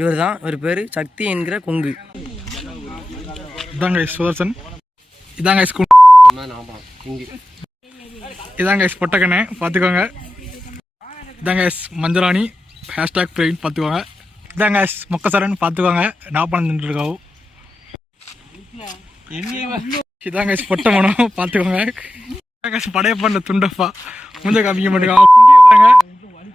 இவர் தான் இவர் பேர் சக்தி என்கிற கொங்கு. இதாங்க சுதர்சன். இதாங்க இதாங்க guys பொட்டக்கண்ணே. பார்த்துக்கோங்க. இதாங்க மஞ்சராணி. ஹேஷ்டாக் பிரெயின் பார்த்துக்கோங்க. இதாங்க மொக்கசரன். பார்த்துக்கோங்க. நான் பண்ணிட்டு இருக்கோம் இதாங்க பொட்ட மனம் பார்த்துக்கோங்க. இதாங்க படையப்பண்ண துண்டப்பா. முஞ்ச காமிக்க மாட்டேங்க. குண்டிய பாருங்க.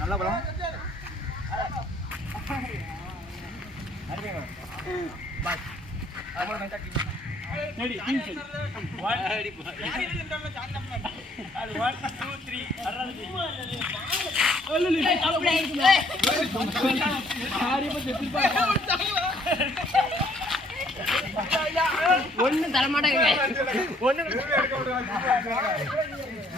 நல்லா படம் ஒன்னும் தரமாட்டாங்க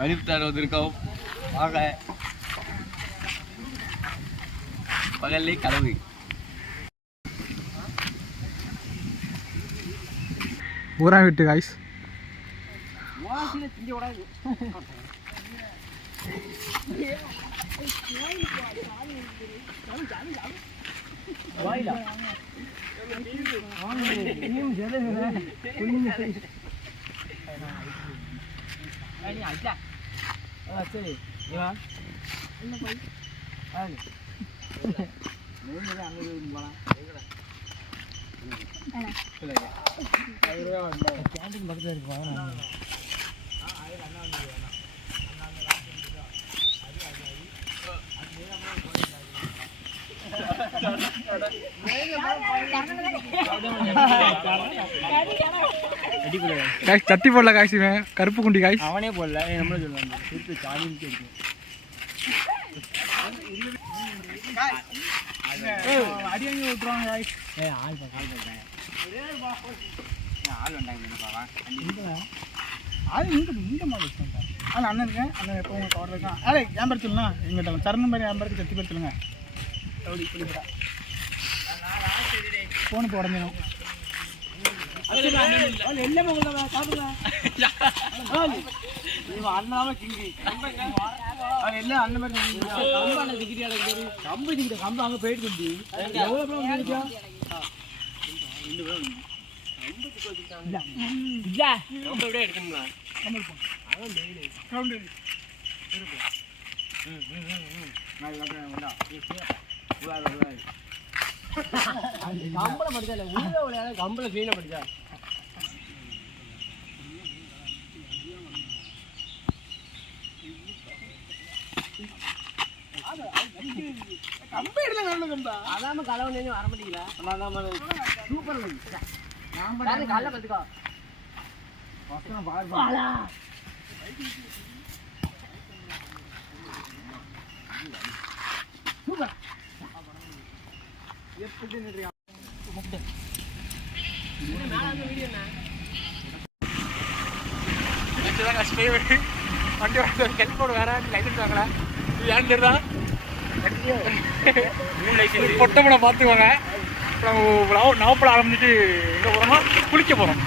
வலிப்புத்தார் வந்திருக்கோம். வாங்க. பகல்லே கனவு ஊரா விட்டு காய்ஸ் ஆ சரி. இவா என்ன போய்? ஆ நீங்க அங்கே போகலாம் கேண்டீன் பக்கத்தில் இருக்கு வாங்க காய்ஸ் தட்டி போடல காய்ஸ் இவன். கருப்பு குண்டி காய்ஸ் அவனே போடல. நம்மளே சொல்லுவாங்க திருப்பி இருக்கு அடி வாங்கி விட்டுருவாங்க காய்ஸ் ஏ ஆள் ஆள் வந்தாங்க அது இங்க இங்க மாதிரி அது அண்ணன் இருக்கேன். அண்ணன் எப்போ உங்க கவர் இருக்கான். என் பேர் சொல்லுங்க எங்கிட்ட சரணம் மாதிரி என் பேருக்கு சத்தி பேர் சொல்லுங்க அப்படி இப்படி போடா ஃபோன் இப்போ உடஞ்சிடும் எல்லாமே உள்ள சாப்பிடுங்க இவன் அண்ணாம கிங்கி அவன் எல்லாம் அண்ணன் மாதிரி கம்பான டிகிரி அடைக்கிறது கம்பு. நீங்க கம்பு அங்கே போயிட்டு கொண்டு எவ்வளோ பணம் வந்துருக்கா ரொம்ப விட எடுக்கணும்ல கவுண்டு கம்பளை படிச்சா இல்லை உள்ள விளையாட கம்பளை கிளீனாக படிச்சா கம்பு எடுல கவுண்டு கம்பா அதாம கலவு நின்று வர மாட்டீங்களா சூப்பர். நான் காலைல பார்த்துக்கோ வண்டி வந்து கெல்போர்டு வேற லைசன்ஸ் வாங்கல ஏன்னு தெரியுதா பொட்டமனை பார்த்துக்கோங்க அப்புறம் நவப்பட ஆரம்பிச்சுட்டு எங்கே போகிறோமா குளிக்க போகிறோம்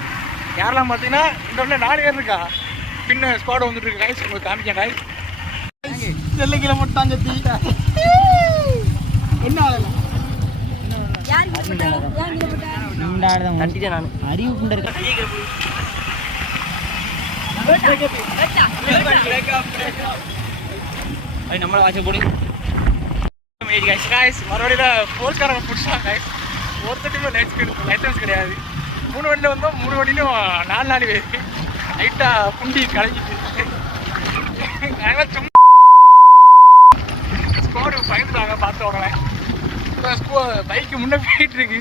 யாரெல்லாம் பார்த்தீங்கன்னா இந்த உடனே நாலு பேர் இருக்கா? பின்ன ஸ்குவாட் வந்துட்டு இருக்கு காய்ஸ் உங்களுக்கு காமிக்கேன் செல்லைக்கில மட்டும் சத்தி என்ன ஆகலாம் அறிவு புண்டை இருக்க நம்மள வாட்ச போடு மறுபடியும் பிடிச்சாங்க ஒருத்தட்டுமே லைட்ஸ் லைசன்ஸ் கிடையாது மூணு வண்டியில் வந்தோம் மூணு வண்டியிலும் நாலு நாலு பேருக்கு லைட்டாக புண்டி கலைஞ்சிட்டு. பைக்கு முன்னே போயிட்டு இருக்கு.